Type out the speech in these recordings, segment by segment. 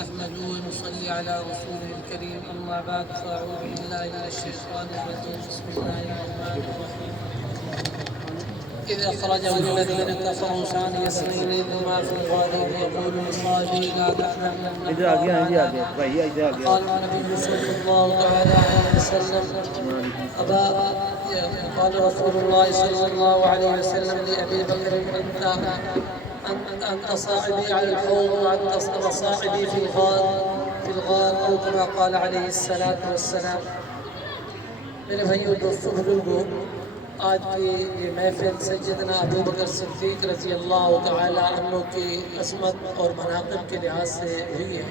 نحمده ونصلي على رسوله الكريم أما بعد فأعوذ بالله من الشيطان الرجيم بسم الله الرحمن الرحيم إذ أخرجه الذين كفروا ثاني اثنين إذ هما في الغار إذ يقول لصاحبه لا تحزن إن الله معنا قال النبي صلى الله تعالى عليه وسلم قال رسول الله صلى الله عليه وسلم لأبي بكر أنت صاحبي على الحوض وأنت صاحبي في الغار أو كما قال عليه الصلاة والسلام. میرے بھائیو دوستو بزرگو، آج کی یہ محفل سیدنا ابو بکر صدیق رضی اللہ تعالی عنہ کی عظمت اور مناقب کے لحاظ سے ہوئی ہے.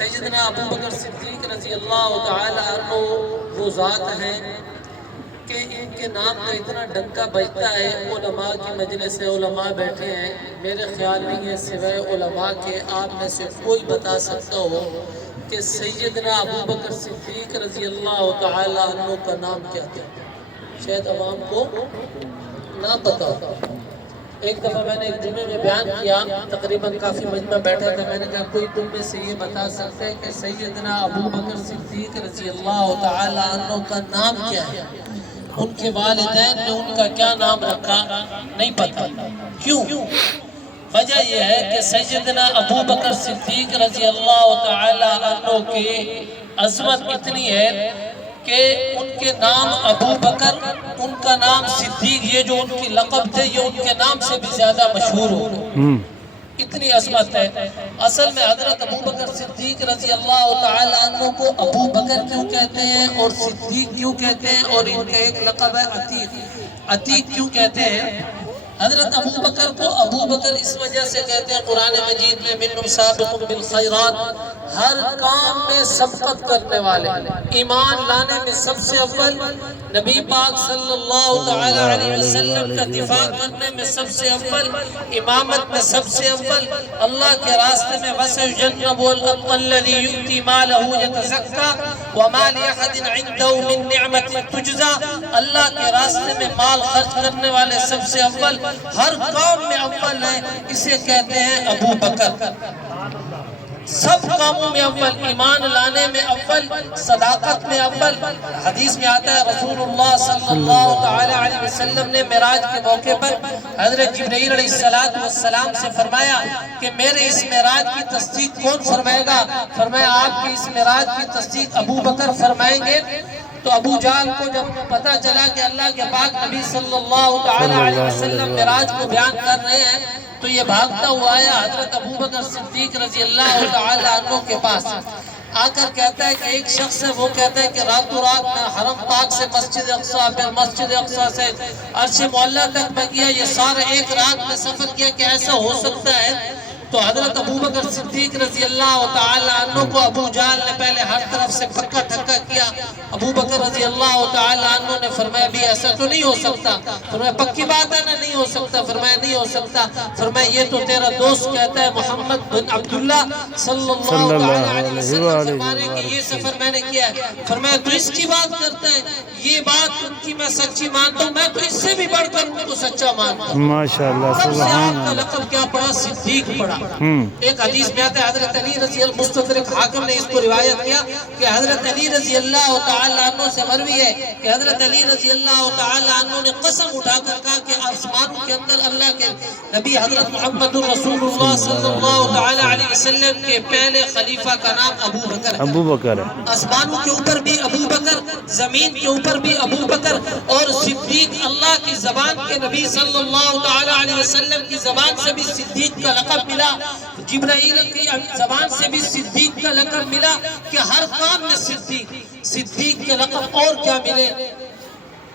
سیدنا ابو بکر صدیق رضی اللہ تعالی عنہ وہ ذات ہیں کہ ان کے نام کا اتنا ڈنکا بجتا ہے. علماء کی مجلس سے علماء بیٹھے ہیں، میرے خیال نہیں ہے سوائے علماء کے آپ میں سے کوئی بتا سکتا ہو کہ سیدنا ابو بکر صدیق رضی اللہ تعالی عنہ کا نام کیا تھا. شاید عوام کو نہ پتا. ایک دفعہ میں نے ایک جمعے میں بیان کیا، تقریباً کافی مجمع بیٹھا تھا، میں نے کہا کوئی تم میں سے یہ بتا سکتے ہیں کہ سیدنا ابو بکر صدیق رضی اللہ تعالی عنہ کا نام کیا ہے؟ ان کے والدین نے ان کا کیا نام رکھا نہیں پتا. کیوں؟ وجہ یہ ہے کہ سیدنا ابو بکر صدیق رضی اللہ تعالی عنہ کی عظمت اتنی ہے کہ ان کے نام ابو بکر، ان کا نام صدیق، یہ جو ان کی لقب تھے یہ ان کے نام سے بھی زیادہ مشہور ہو گئے. اتنی عظمت ہے. اصل میں حضرت ابو بکر صدیق رضی اللہ تعالی عنہ کو ابو بکر کیوں کہتے ہیں اور صدیق کیوں کہتے ہیں، اور ان کا ایک لقب ہے عتیق. عتیق کیوں کہتے ہیں؟ حضرت ابو بکر کو ابو بکر اس وجہ سے کہتے ہیں، قرآن مجید میں منہم سابق بالخیرات، ہر کام میں سبقت کرنے والے، ایمان لانے میں سب سے اول، نبی پاک صلی اللہ تعالی علیہ وسلم کا دفاع کرنے میں سب سے اول، امامت میں سب سے اول، اللہ کے راستے میں وَسَيُجَنَّبُهُ الْأَتْقَى الَّذِي يُؤْتِي مَالَهُ يَتَزَكَّى وَمَا لِأَحَدٍ عِندَهُ مِن نِعْمَةٍ تُجْزَى. اللہ کے راستے میں مال خرچ کرنے والے سب سے اول، ہر کام میں اول ہے، اسے کہتے ہیں ابو بکر. سب کاموں میں اول، ایمان لانے میں اول، صداقت میں اول. حدیث میں آتا ہے رسول اللہ صلی اللہ تعالی علیہ وسلم نے معراج کے موقع پر حضرت جبرائیل علیہ السلام سے فرمایا کہ میرے اس معراج کی تصدیق کون فرمائے گا؟ فرمایا آپ کی اس معراج کی تصدیق ابو بکر فرمائیں گے. تو ابو جہل کو جب پتا چلا کہ اللہ کے پاک نبی صلی اللہ تعالی علیہ وسلم معراج کو بیان کر رہے ہیں تو یہ بھاگتا ہوا آیا حضرت ابو بکر صدیق رضی اللہ تعالی عنہ کے پاس. آ کر کہتا ہے کہ ایک شخص ہے، وہ کہتا ہے کہ راتوں رات میں حرم پاک سے مسجد اقصیٰ، پھر مسجد اقصیٰ سے عرش معلیٰ تک میں گیا، یہ سارا ایک رات میں سفر کیا، کہ ایسا ہو سکتا ہے؟ تو حضرت ابو بکر صدیق رضی اللہ تعالی عنہ کو ابو جہل نے پہلے ہر طرف سے پکا ٹھکا کیا. ابو بکر رضی اللہ تعالی عنہ نے فرمایا بھی ایسا تو نہیں ہو سکتا. فرمایا پکی بات ہے نا نہیں ہو سکتا؟ فرمایا نہیں ہو سکتا. فرمایا یہ تو تیرا دوست کہتا ہے محمد بن عبداللہ صلی اللہ علیہ وسلم فرمانے کہ یہ سفر میں نے کیا ہے. فرمایا تو اس کی بات کرتا ہے؟ یہ بات ان کی میں سچی مانتا ہوں، میں تو اس سے بھی بڑھ کر ان کو سچا مانتا ہوں. ماشاءاللہ سب سے آپ کا لقب کیا پڑا؟ صدیق پڑا. ایک حدیث میں آتا ہے حضرت علی رضی اللہ، مستدرک حاکم نے اس کو روایت کیا کہ حضرت علی رضی اللہ تعالی عنہ سے مروی ہے کہ حضرت علی رضی اللہ تعالی عنہ نے قسم اٹھا کر کہا کہ آسمانوں کے اندر اللہ کے نبی حضرت محمد رسول اللہ صلی اللہ تعالی علیہ وسلم کے پہلے خلیفہ کا نام ابو بکر ہے. ابو بکر ہے. آسمانوں کے اوپر بھی ابو بکر، زمین کے اوپر بھی ابو بکر، اور صدیق اللہ کی زبان کے نبی صلی اللہ تعالی علیہ وسلم کی زبان سے بھی صدیق کا لقب ملا، جبرائیل کی زبان سے بھی صدیق کا لقب ملا کہ ہر کام میں صدیق کے لقب. اور کیا ملے؟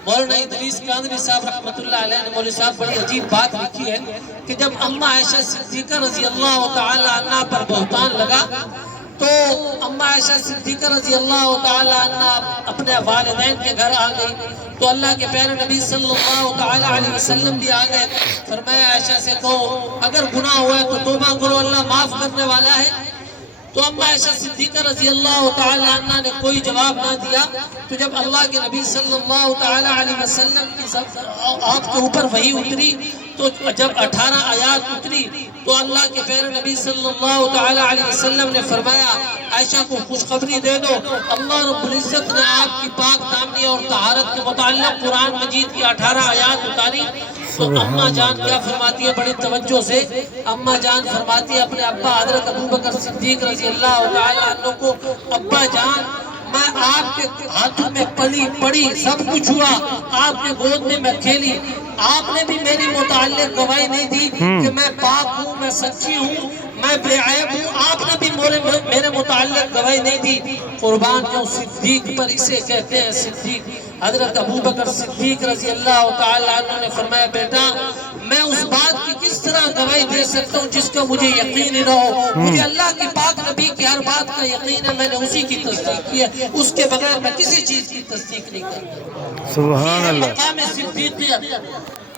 مولانا ادریس کاندھری صاحب رحمت اللہ علیہ نے مولوی صاحب بڑی عجیب بات لکھی ہے کہ جب اماں عائشہ صدیقہ رضی اللہ تعالی عنہ پر بہتان لگا تو اماں عائشہ صدیقہ رضی اللہ تعالی عنہ اپنے والدین کے گھر آ گئی تو اللہ کے پیارے نبی صلی اللہ تعالی علیہ وسلم بھی آ گئے. فرمایا عائشہ سے کہو اگر گناہ ہوا ہے تو توبہ کرو، اللہ معاف کرنے والا ہے. تو اما عائشہ صدیقہ رضی اللہ تعالی عنہ نے کوئی جواب نہ دیا. تو جب اللہ کے نبی صلی اللہ تعالی علیہ وسلم کی آپ کے اوپر وحی اتری تو جب 18 آیات اتری تو اللہ کے پیارے نبی صلی اللہ تعالی علیہ وسلم نے فرمایا عائشہ کو خوشخبری دے دو. اللہ رب العزت نے آپ کی پاک دامنی اور طہارت کے متعلق قرآن مجید کی 18 آیات اتاری. تو اماں جان کیا فرماتی ہے بڑی توجہ سے؟ اماں جان فرماتی ہے اپنے ابا حضرت ابوبکر صدیق رضی اللہ تعالی عنہ کو، ابا جان میں آپ کے ہاتھوں میں پلی پڑی، سب کچھ ہوا، آپ کے گود میں کھیلی، آپ نے بھی میری متعلق گواہی نہیں دی کہ میں پاک ہوں، میں سچی ہوں، میں بے عیب ہوں، آپ نے بھی میرے متعلق گواہی نہیں دی. قربان جو صدیق پر اسے کہتے ہیں صدیق. حضرت ابوبکر صدیق رضی اللہ تعالی عنہ نے فرمایا بیٹا میں اس بات کی کس طرح گواہی دے سکتا ہوں جس کا مجھے یقین نہ ہو؟ مجھے اللہ کی پاک نبی کی ہر بات کا یقین ہے، میں نے اسی کی تصدیق کی ہے، اس کے بغیر میں کسی چیز کی تصدیق نہیں کرتا. سبحان اللہ. مقام صدیقیت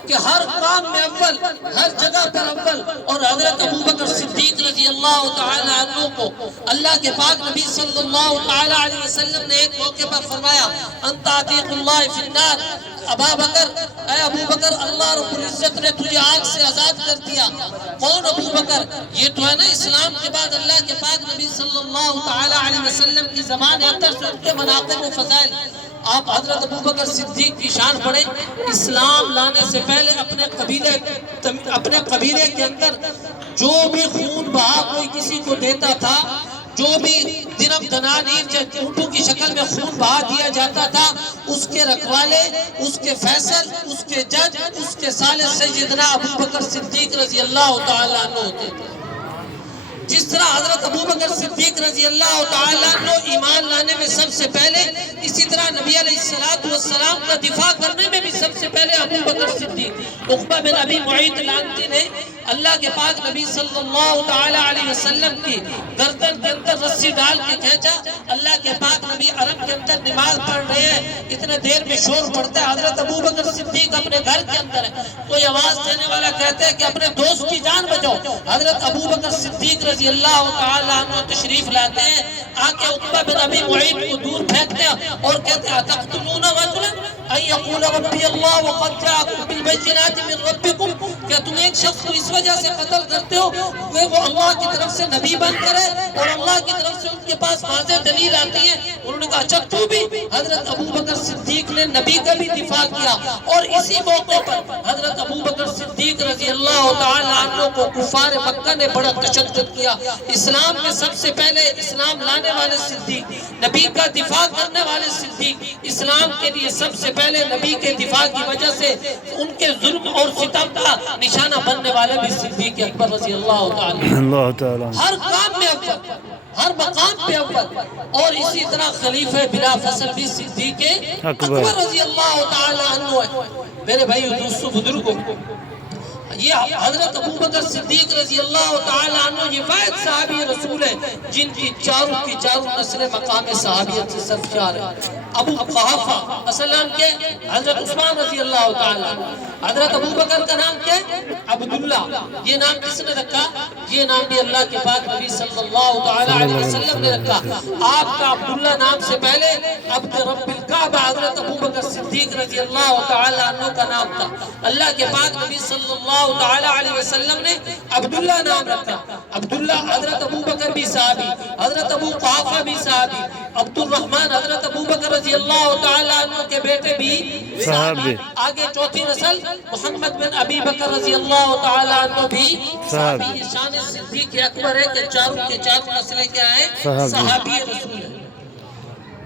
کہ ہر کام میں اول، ہر جگہ پر اول. اور حضرت ابوبکر صدیق رضی اللہ تعالی عنہ کو اللہ کے پاک نبی صلی اللہ تعالی علیہ وسلم نے ایک موقع پر فرمایا انت عتیق اللہ فی النار. ابا بکر، اے ابو بکر اللہ رب العزت نے تجھے آگ سے آزاد کر دیا. کون ابو بکر؟ یہ تو ہے نا اسلام کے بعد اللہ کے پاک نبی صلی اللہ تعالی علیہ وسلم کی زبان اندر سے ان کے مناقب و فضائل. آپ حضرت ابوبکر صدیق کی شان پڑھیں. اسلام لانے سے پہلے اپنے قبیلے کے اندر جو بھی خون بہا کوئی کسی کو دیتا تھا، جو بھی درم دنانیر اونٹوں کی شکل میں خون بہا دیا جاتا تھا، اس کے رکھوالے، اس کے فیصل، اس کے جج، اس کے سالس سیدنا ابوبکر صدیق رضی اللہ تعالی عنہ ہوتے تھے. جس طرح حضرت ابوبکر صدیق رضی اللہ تعالی عنہ ایمان لانے میں سب سے پہلے، اسی طرح نبی علیہ السلام کا دفاع کرنے میں بھی سب سے پہلے ابوبکر صدیق. عقبہ بن ابی معیط لعنتی نے اللہ کے پاک نبی صلی اللہ تعالی علیہ وسلم کی گردن کے اندر رسی ڈال کے کھینچا. اللہ کے پاک نبی عرب کے اندر نماز پڑھ رہے ہیں، اتنے دیر میں شور پڑتا ہے، حضرت ابوبکر صدیق اپنے گھر کے اندر ہے، کوئی آواز دینے والا کہتا ہے کہ اپنے دوست کی جان بچاؤ. حضرت ابوبکر صدیق رضی اللہ تعالی عنہ تشریف لاتے ہیں، آ کے عقبہ بن ابی معیط کو دور پھینکتے ہیں اور کہتے ہیں تقتلون رجلا ان یقول ربی اللہ وقد جاءکم بالبینات من ربکم. کیا تم ایک شخص کو اس وجہ سے قتل کرتے ہو کہ وہ اللہ کی طرف سے نبی بن کرے اور اللہ کی طرف سے ان کے پاس واضح دلیل آتی ہے؟ انہوں نے کہا اچھا تو بھی. حضرت ابوبکر صدیق نے نبی کا بھی دفاع کیا. اور اسی موقع پر حضرت ابوبکر صدیق رضی اللہ تعالی عنہ کو کفار مکہ نے بڑا تشدد کیا. اسلام میں سب سے پہلے اسلام لانے والے صدیق، نبی کا دفاع کرنے والے صدیق، اسلام کے لیے سب سے پہلے نبی کے دفاع کی وجہ سے ان کے ظلم اور ستم کا نشانہ بننے والے بھی صدیق اکبر رضی اللہ تعالی. ہر کام میں اول، ہر مقام پہ اول. اور اسی طرح خلیفہ بلا فصل بھی صدیق اکبر رضی اللہ تعالی عنہ ہے. میرے بھائیو دوستو بزرگوں، یہ حضرت ابوبکر صدیق رضی اللہ تعالی عنہ یہ واحد صحابی رسول ہے جن کی چاروں نسلیں مقام صحابیت سے سرشار ہے. ابو قحافہ اصل نام کیا ہے؟ حضرت عثمان رضی اللہ تعالی عنہ. حضرت ابوبکر کا نام کیا ہے؟ عبداللہ. یہ نام کس نے رکھا؟ یہ نام بھی اللہ کے پاک نبی صلی اللہ تعالی علیہ وسلم نے رکھا. آپ کا عبداللہ نام سے پہلے عبد رب الکعبہ حضرت ابوبکر صدیق رضی اللہ تعالی عنہ کا نام تھا. اللہ کے پاک نبی صلی اللہ تعالی علیہ وسلم نے عبداللہ نام رکھا. عبداللہ حضرت ابوبکر بھی صحابی، حضرت ابو قحافہ بھی صحابی، عبد الرحمن حضرت ابوبکر رضی اللہ تعالی عنہ کے بیٹے بھی صحابی. آگے چوتھی نسل محمد بن ابی بکر رضی اللہ تعالی عنہ بھی صحابی. یہ شان صدیق اکبر ہے کہ چاروں کے چاروں نسلیں کیا ہیں؟ صحابی رسول ہے.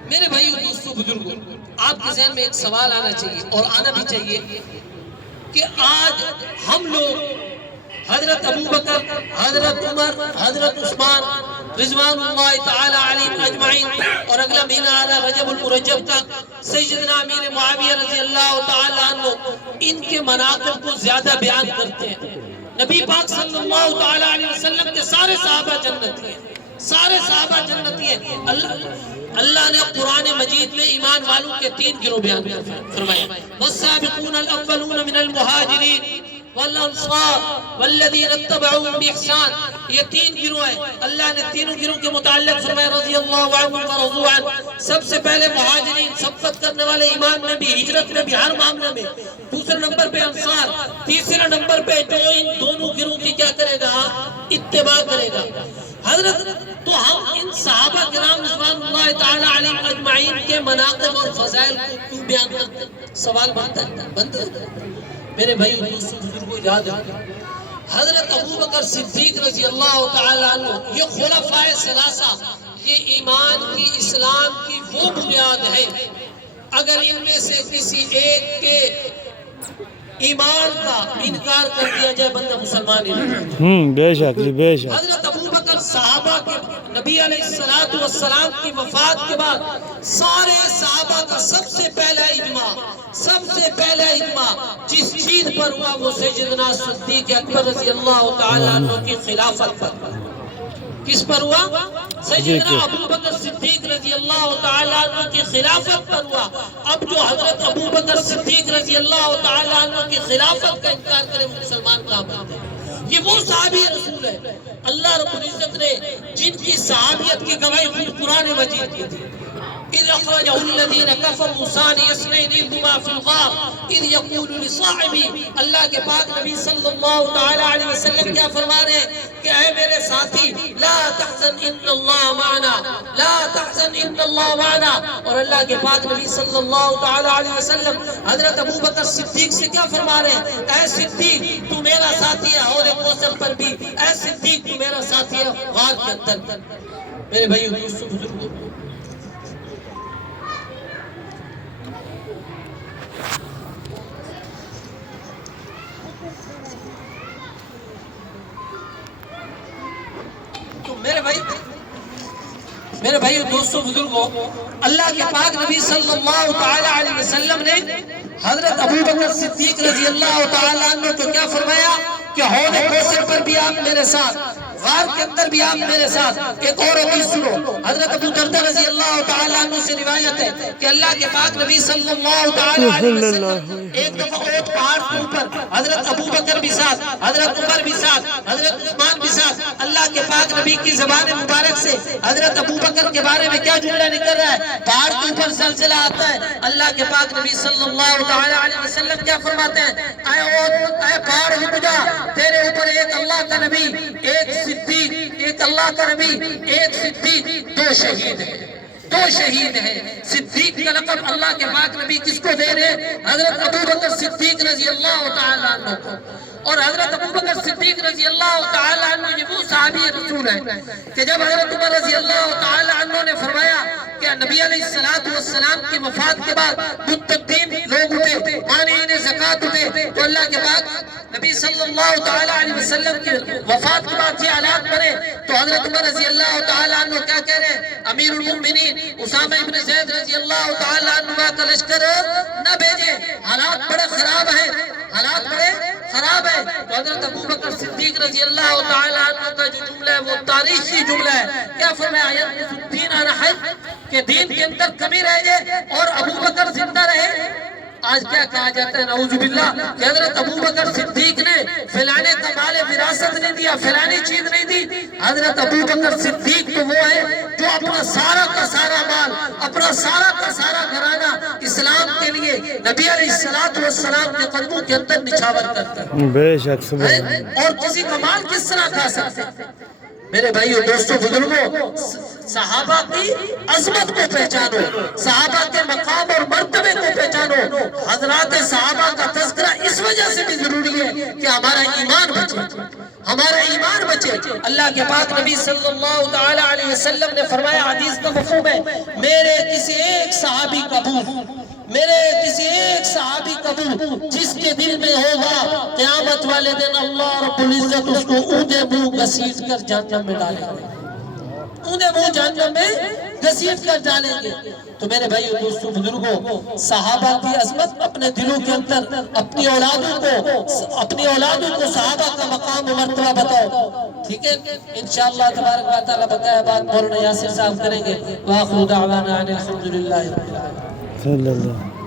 میرے بھائیو دوستو بزرگوں، آپ کے ذہن میں ایک سوال آنا چاہیے اور آنا بھی چاہیے کہ آج ہم لوگ حضرت ابوبکر، حضرت عمر، حضرت عثمان رضوان اللہ تعالی علیہم اجمعین اور اگلا مہینہ آ رہا رجب المرجب کا سیدنا امیر معاویہ رضی اللہ تعالی عنہ، ان کے مناقب کو زیادہ بیان کرتے ہیں. نبی پاک صلی اللہ تعالی علیہ وسلم کے سارے صحابہ جنتی ہیں، سارے صحابہ جنتی ہیں. اللہ نے قرآن مجید میں ایمان والوں کے 3 گروہ بیان فرمائے. والسابقون الاولون من المہاجرین والانصار والذین اتبعوهم بإحسان. یہ تین گروہ ہیں. اللہ نے تینوں گروہ کے متعلق فرمایا رضی اللہ عنہم ورضوا عنہ. سب سے پہلے مہاجرین، سبقت کرنے والے، ایمان میں بھی ہجرت میں بھی ہر معاملے میں. دوسرے نمبر پہ انصار. تیسرے نمبر پہ جو ان دونوں گروہ کی کیا کرے گا؟ اتباع کرے گا. حضرت تو ہم ان صحابہ کرام رضوان اللہ تعالی علیہم اجمعین کے مناقب اور فضائل کو کیوں بیان کرتے ہیں؟ سوال بنتا ہے. میرے بھائی دوستوں بزرگوں یاد ہے حضرت ابوبکر صدیق رضی اللہ تعالی عنہ، یہ خلفائے ثلاثہ، یہ ایمان کی، اسلام کی وہ بنیاد ہے. اگر ان میں سے کسی ایک کے ایمان کا انکار کر دیا جائے بندہ مسلمان ہی نہیں. بے شک جی، بے شک. حضرت ابوبکر صحابہ کے نبی علیہ السلام کی وفات کے بعد سارے صحابہ کا سب سے پہلا اجماع جس چیز پر ہوا وہ سیدنا صدیق اکبر رضی اللہ تعالی عنہ کی خلافت پر. کس پر ہوا؟ سیدنا ابوبکر صدیق رضی اللہ تعالی عنہ کی خلافت پر ہوا. اب جو حضرت ابوبکر صدیق رضی اللہ تعالی عنہ کی خلافت کا انکار کرے مسلمان کہاں بنتے ہیں؟ یہ وہ صحابی رسول ہے اللہ رب العزت نے جن کی صحابیت کی گواہی خود قرآن مجید کی تھی. اذ اخرجه الذين كفروا ثاني اثنين اذ هما في الغار اذ يقول لصاحبه. اللہ کے پاک نبی صلی اللہ تعالی علیہ وسلم کیا فرما رہے ہیں کہ اے میرے ساتھی لا تحزن ان اللہ معنا، لا تحزن ان اللہ معنا. اور اللہ کے پاک نبی صلی اللہ تعالی علیہ وسلم حضرت ابوبکر صدیق سے کیا فرما رہے ہیں؟ اے صدیق تو میرا ساتھی ہے حوض کوثر پر بھی، اے صدیق تو میرا ساتھی ہے غار کے اندر. میرے بھائیو دوستو بزرگوں، میرے بھائیو دوستو بزرگوں، اللہ کے پاک نبی صلی اللہ تعالی علیہ وسلم نے حضرت ابوبکر صدیق رضی اللہ تعالی عنہ کو کیا فرمایا کہ حوض کوثر پر بھی آپ میرے ساتھ، غار کے اندر بھی آپ میرے ساتھ. ایک اور حدیث سنو. حضرت ابو دردہ رضی اللہ تعالی عنہ سے روایت ہے کہ اللہ کے پاک نبی صلی اللہ تعالی علیہ وسلم ایک دفعہ ایک پہاڑ کے اوپر حضرت ابوبکر بھی ساتھ، حضرت عمر بھی ساتھ، حضرت عثمان بھی ساتھ. اللہ کے پاک نبی کی زبان مبارک سے حضرت ابوبکر کے بارے میں کیا جملہ نکل رہا ہے؟ پہاڑ کے اوپر زلزلہ آتا ہے. اللہ کے پاک نبی صلی اللہ تعالی علیہ وسلم کیا فرماتے ہیں؟ اے پہاڑ رک جا، تیرے اوپر ایک اللہ کا نبی، ایک صدیق، ایک اللہ کا نبی، ایک صدیق، دو شہید ہیں. صدیق کا لقب اللہ کے پاک نبی کس کو دے رہے ہیں؟ حضرت ابوبکر صدیق رضی اللہ تعالی عنہ کو. اور حضرت ابوبکر صدیق رضی اللہ تعالی عنہ یہ وہ صحابی رسول ہے کہ جب حضرت عمر رضی اللہ تعالی عنہ نے فرمایا کہ نبی علیہ السلام کی وفات کے بعد متقین لوگ اٹھے، مانعین زکوٰۃ اٹھے، تو اللہ کے پاک نبی صلی اللہ تعالی علیہ وسلم کی وفات کے بعد یہ حالات بنے تو حضرت عمر رضی اللہ تعالی عنہ کیا کہہ رہے ہیں؟ امیر المؤمنین اسامہ ابن زید رضی اللہ تعالی عنہ کا لشکر نہ بھیجے، حالات بڑے خراب ہیں، حالات بڑے خراب ہے. تو حضرت ابوبکر صدیق رضی اللہ تعالی عنہ کا جو جملہ ہے وہ تاریخی جملہ ہے. کیا فرمایا؟ الدین رحل کہ دین کے اندر کمی رہ جائے اور ابوبکر زندہ رہے. آج کیا کہا جاتا ہے نعوذ باللہ کہ حضرت ابوبکر صدیق نے فلانے کا مال وراثت نہیں دیا، فلانی چیز نہیں دی. حضرت ابوبکر صدیق تو وہ ہے جو اپنا سارا کا سارا مال، اپنا سارا کا سارا گھرانہ اسلام کے لیے نبی علیہ السلام کے قدموں کے اندر نچھاور کرتا ہے. بے شک سبحان اللہ. اور کسی کا مال کس طرح کھا سکتے ہیں؟ میرے بھائیو دوستو بزرگوں، صحابہ کی عظمت کو پہچانو، صحابہ کے مقام اور مرتبے کو پہچانو. حضرات صحابہ کا تذکرہ اس وجہ سے بھی ضروری ہے کہ ہمارا ایمان بچے، ہمارا ایمان بچے. اللہ کے پاک نبی صلی اللہ تعالی علیہ وسلم نے فرمایا، حدیث کا مفہوم ہے، میرے کسی ایک صحابی قبول جس کے دل میں ہوگا قیامت والے دن اللہ رب العزت اس کو اونھے منہ گھسیٹ کر جہنم میں ڈالیں گے، اونھے منہ جہنم میں گھسیٹ کر ڈالیں گے. تو میرے بھائیو دوستو بزرگوں، صحابہ کی عظمت اپنے دلوں کے اندر اپنی اولادوں کو صحابہ کا مقام و مرتبہ بتاؤ. ٹھیک ہے، انشاءاللہ تبارک و تعالی بقیہ بات مولانا یاسر صاحب کریں گے. وآخر دعوانا ان الحمدللہ رب العالمین. صلی اللہ